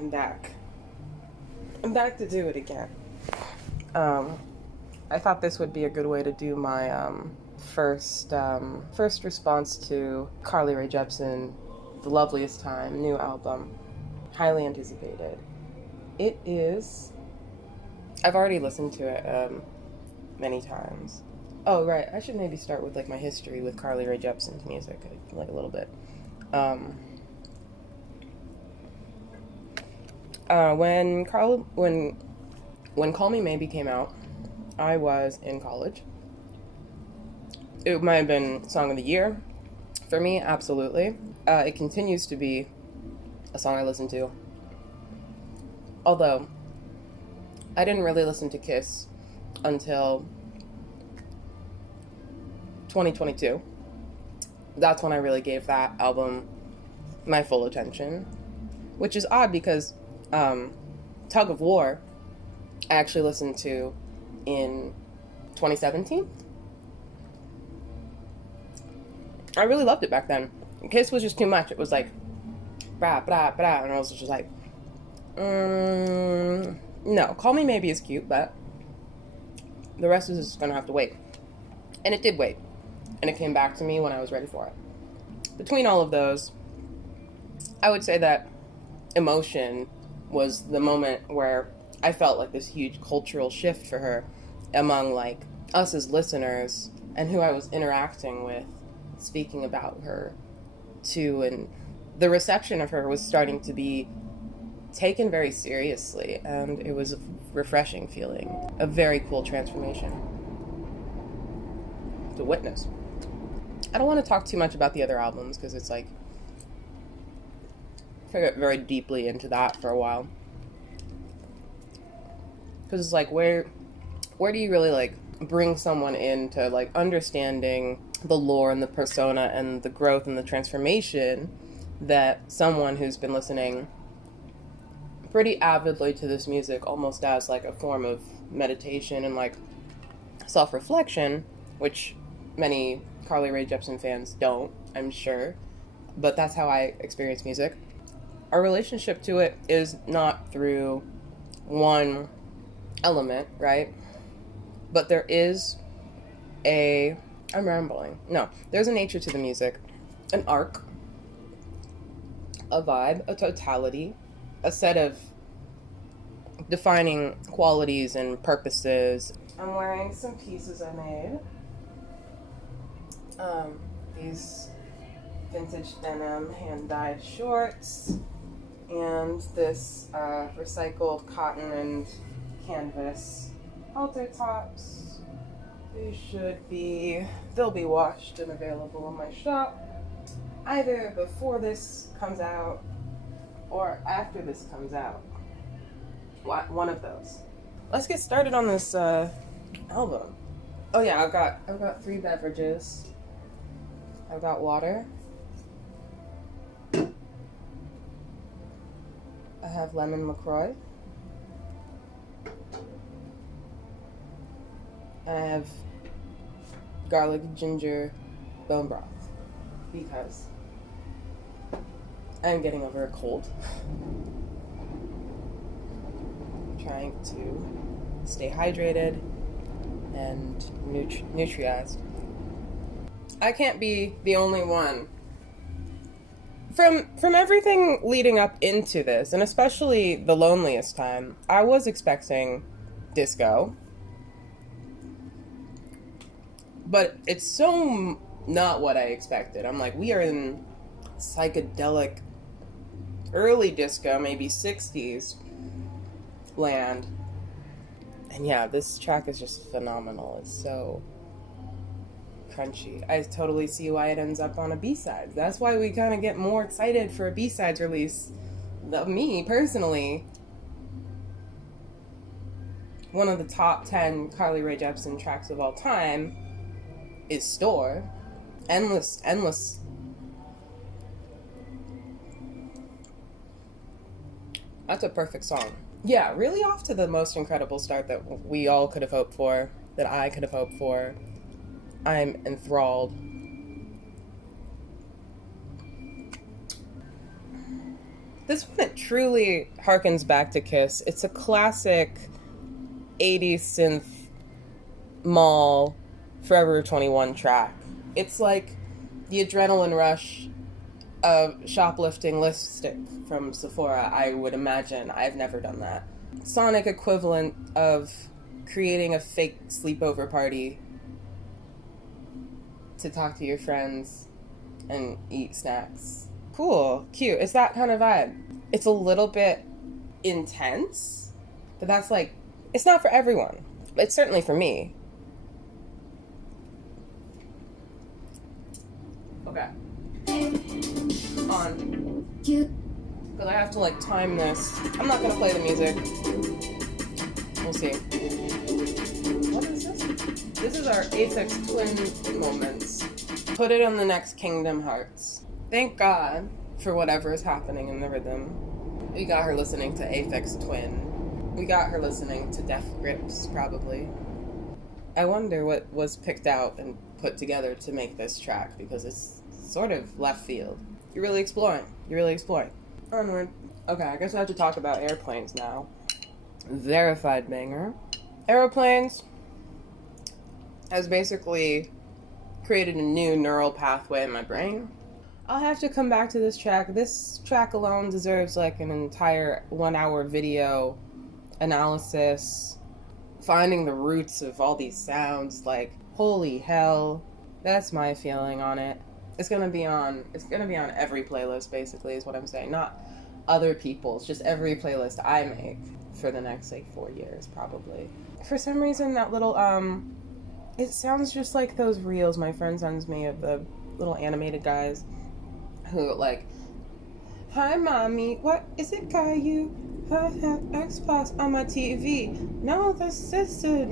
I'm back. I'm back to do it again. I thought this would be a good way to do my first response to Carly Rae Jepsen, The Loveliest Time, new album. Highly anticipated. It is... I've already listened to it many times. Oh, right. I should maybe start with like my history with Carly Rae Jepsen's music, like a little bit. When Call Me Maybe came out, I was in college. It might have been Song of the Year for me, absolutely. It continues to be a song I listen to. Although, I didn't really listen to Kiss until 2022. That's when I really gave that album my full attention, which is odd because Tug of War I actually listened to in 2017. I really loved it back then. Kiss was just too much. It was like brah brah brah, and I was just like no, Call Me Maybe is cute, but the rest is just gonna have to wait. And it did wait. And it came back to me when I was ready for it. Between all of those, I would say that Emotion was the moment where I felt like this huge cultural shift for her among like us as listeners and who I was interacting with, speaking about her too, and the reception of her was starting to be taken very seriously, and it was a refreshing feeling, a very cool transformation to witness. I don't want to talk too much about the other albums because it's like I got very deeply into that for a while. Because it's like, where do you really like bring someone into like understanding the lore and the persona and the growth and the transformation that someone who's been listening pretty avidly to this music almost as like a form of meditation and like self-reflection, which many Carly Rae Jepsen fans don't, I'm sure, but that's how I experience music. Our relationship to it is not through one element, right? But there is I'm rambling. No, there's a nature to the music, an arc, a vibe, a totality, a set of defining qualities and purposes. I'm wearing some pieces I made. These vintage denim hand-dyed shorts and this recycled cotton and canvas halter tops. They'll be washed and available in my shop either before this comes out or after this comes out. One of those. Let's get started on this album. Oh yeah, I've got 3 beverages. I've got water. I have lemon LaCroix. And I have garlic ginger bone broth because I'm getting over a cold. Trying to stay hydrated and nutriized. I can't be the only one. From everything leading up into this, and especially The Loneliest Time, I was expecting disco. But it's so not what I expected. I'm like, we are in psychedelic early disco, maybe 60s land. And yeah, this track is just phenomenal. It's so crunchy. I totally see why it ends up on a B-side. That's why we kind of get more excited for a B-sides release. Me, personally. One of the top 10 Carly Rae Jepsen tracks of all time is Store. Endless. That's a perfect song. Yeah, really off to the most incredible start that we all could have hoped for, that I could have hoped for. I'm enthralled. This one, it truly harkens back to Kiss. It's a classic 80s synth mall Forever 21 track. It's like the adrenaline rush of shoplifting lipstick from Sephora, I would imagine. I've never done that. Sonic equivalent of creating a fake sleepover party to talk to your friends and eat snacks. Cool, cute. It's that kind of vibe. It's a little bit intense, but that's like, it's not for everyone. It's certainly for me. Okay. On. Because I have to like time this. I'm not gonna play the music. We'll see. What is this? This is our Aphex Twin moments. Put it on the next Kingdom Hearts. Thank God for whatever is happening in the rhythm. We got her listening to Aphex Twin. We got her listening to Death Grips, probably. I wonder what was picked out and put together to make this track, because it's sort of left field. You're really exploring. Onward. Okay, I guess I have to talk about Airplanes now. Verified banger. Aeroplanes has basically created a new neural pathway in my brain. I'll have to come back to this track. This track alone deserves like an entire 1 hour video analysis, finding the roots of all these sounds. Like, holy hell, that's my feeling on it. It's gonna be on every playlist, basically, is what I'm saying. Not other people's, just every playlist I make for the next like 4 years, probably. For some reason, that little it sounds just like those reels my friend sends me of the little animated guys who like, hi mommy, what is it, Caillou? I have Xbox on my TV. No, the sister.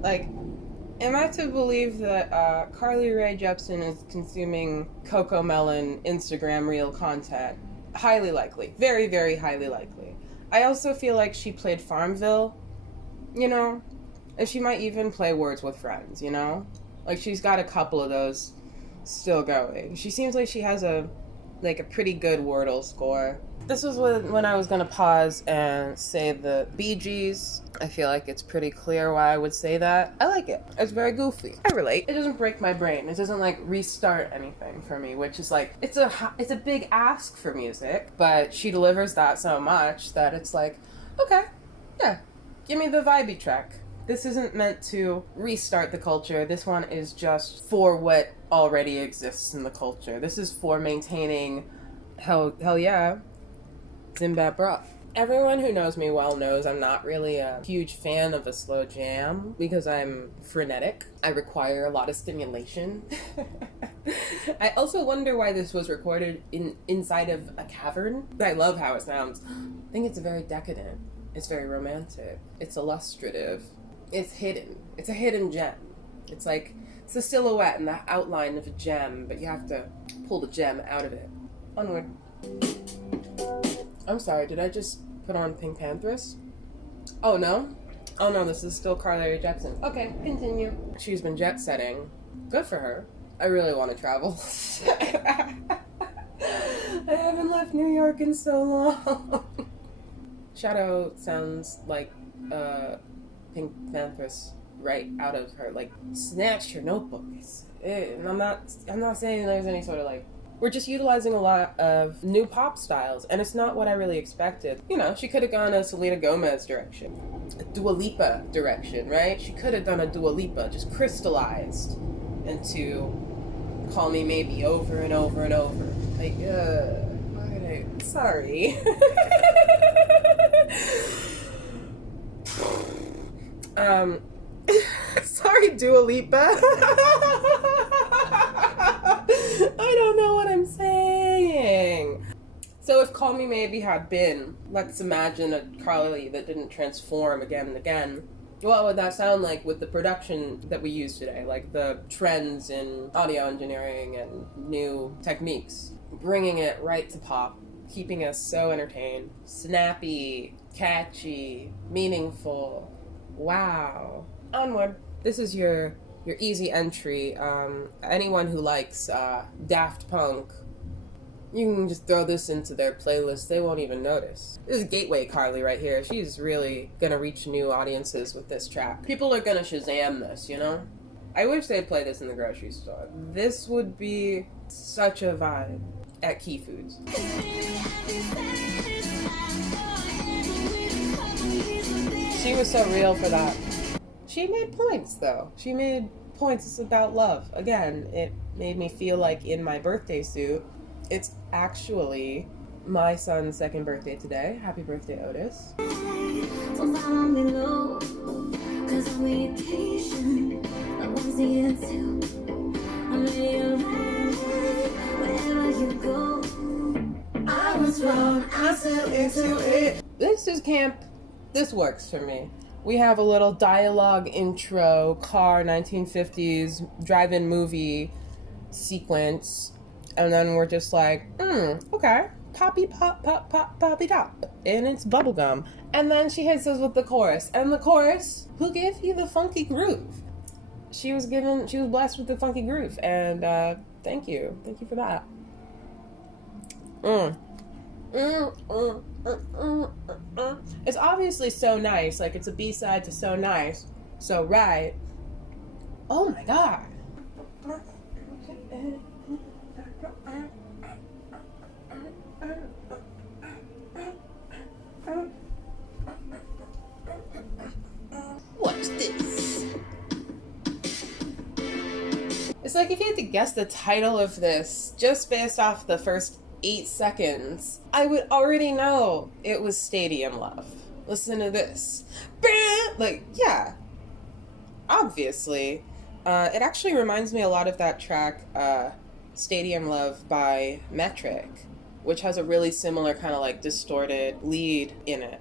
Like, am I to believe that Carly Rae Jepson is consuming Coco Melon Instagram reel content? Highly likely. Very, very highly likely. I also feel like she played Farmville, you know? And she might even play Words with Friends, you know? Like, she's got a couple of those still going. She seems like she has a pretty good Wordle score. This was when I was going to pause and say the Bee Gees. I feel like it's pretty clear why I would say that. I like it. It's very goofy. I relate. It doesn't break my brain. It doesn't like restart anything for me, which is like, it's a big ask for music, but she delivers that so much that it's like, okay, yeah, give me the vibey track. This isn't meant to restart the culture. This one is just for what already exists in the culture. This is for maintaining, hell yeah, Zimbabwe. Everyone who knows me well knows I'm not really a huge fan of a slow jam because I'm frenetic. I require a lot of stimulation. I also wonder why this was recorded inside of a cavern. I love how it sounds. I think it's very decadent. It's very romantic. It's illustrative. It's hidden. It's a hidden gem. It's like, it's the silhouette and the outline of a gem, but you have to pull the gem out of it. Onward. I'm sorry, did I just put on Pink Panthers? Oh no, this is still Carly Rae Jepsen. Okay, continue. She's been jet setting. Good for her. I really want to travel. I haven't left New York in so long. Shadow sounds like Pink Panthers right out of her, like, snatched her notebook. I'm not saying there's any sort of like, we're just utilizing a lot of new pop styles, and it's not what I really expected. You know, she could have gone a Selena Gomez direction, a Dua Lipa direction, right? She could have done a Dua Lipa, just crystallized into Call Me Maybe over and over and over. Like, sorry. Sorry, Dua Lipa. I don't know what I'm saying. So if Call Me Maybe had been, let's imagine a Carly that didn't transform again and again, what would that sound like with the production that we use today? Like the trends in audio engineering and new techniques. Bringing it right to pop, keeping us so entertained. Snappy, catchy, meaningful. Wow. Onward. This is your easy entry. Anyone who likes Daft Punk You can just throw this into their playlist. They won't even notice. This is Gateway Carly right here. She's really gonna reach new audiences with this track. People are gonna Shazam this, you know? I wish they'd play this in the grocery store. This would be such a vibe at Key Foods. She was so real for that. She made points, though. She made points about love. Again, it made me feel like in my birthday suit. It's actually my son's second birthday today. Happy birthday, Otis. I was wrong, I fell into it. This is camp. This works for me. We have a little dialogue intro, car, 1950s, drive-in movie sequence. And then we're just like, okay, poppy pop, pop, pop, poppy top. And it's bubblegum. And then she hits us with the chorus. And the chorus, who gave you the funky groove? She was blessed with the funky groove. And thank you. Thank you for that. It's obviously So Nice. Like, it's a B-side to So Nice. So right. Oh my god. What's this? It's like if you had to guess the title of this just based off the first 8 seconds, I would already know it was Stadium Love. Listen to this. Like, yeah. Obviously. It actually reminds me a lot of that track, Stadium Love by Metric, which has a really similar kind of like distorted lead in it.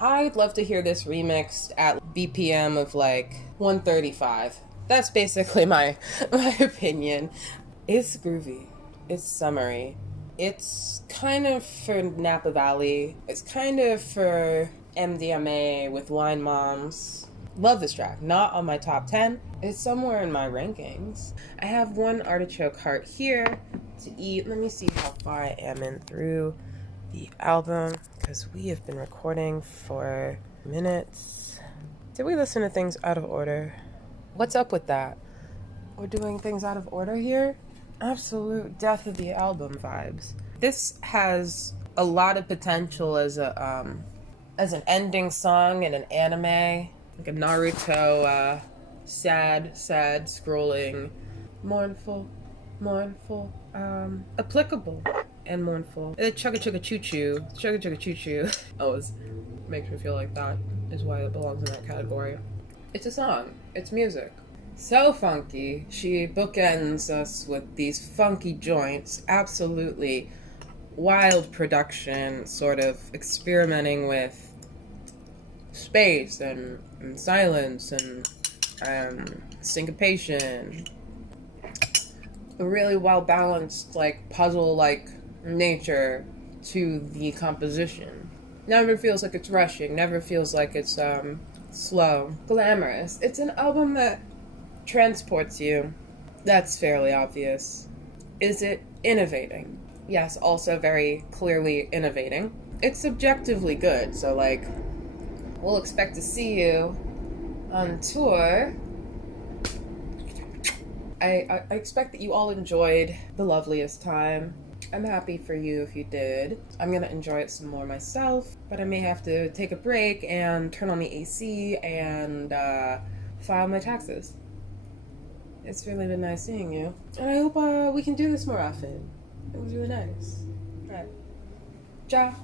I'd love to hear this remixed at BPM of like 135. That's basically my opinion. It's groovy. It's summery. It's kind of for Napa Valley. It's kind of for MDMA with Wine Moms. Love this track. Not on my top 10. It's somewhere in my rankings. I have one artichoke heart here to eat. Let me see how far I am in through the album, because we have been recording for minutes. Did we listen to things out of order? What's up with that? We're doing things out of order here? Absolute death of the album vibes. This has a lot of potential as an ending song in an anime, like a Naruto, sad scrolling, mournful, applicable and mournful. Chugga chugga choo choo. Always makes me feel like that is why it belongs in that category. It's a song. It's music. So funky. She bookends us with these funky joints. Absolutely wild production, sort of experimenting with space and silence and syncopation. A really well balanced, like puzzle-like nature to the composition. Never feels like it's rushing. Never feels like it's slow. Glamorous. It's an album that transports you. That's fairly obvious. Is it innovating? Yes, also very clearly innovating. It's subjectively good, so like, we'll expect to see you on tour. I expect that you all enjoyed the Loveliest time. I'm happy for you if you did. I'm gonna enjoy it some more myself, but I may have to take a break and turn on the AC and file my taxes. It's really been nice seeing you. And I hope we can do this more often. It was really nice. All right. Ciao.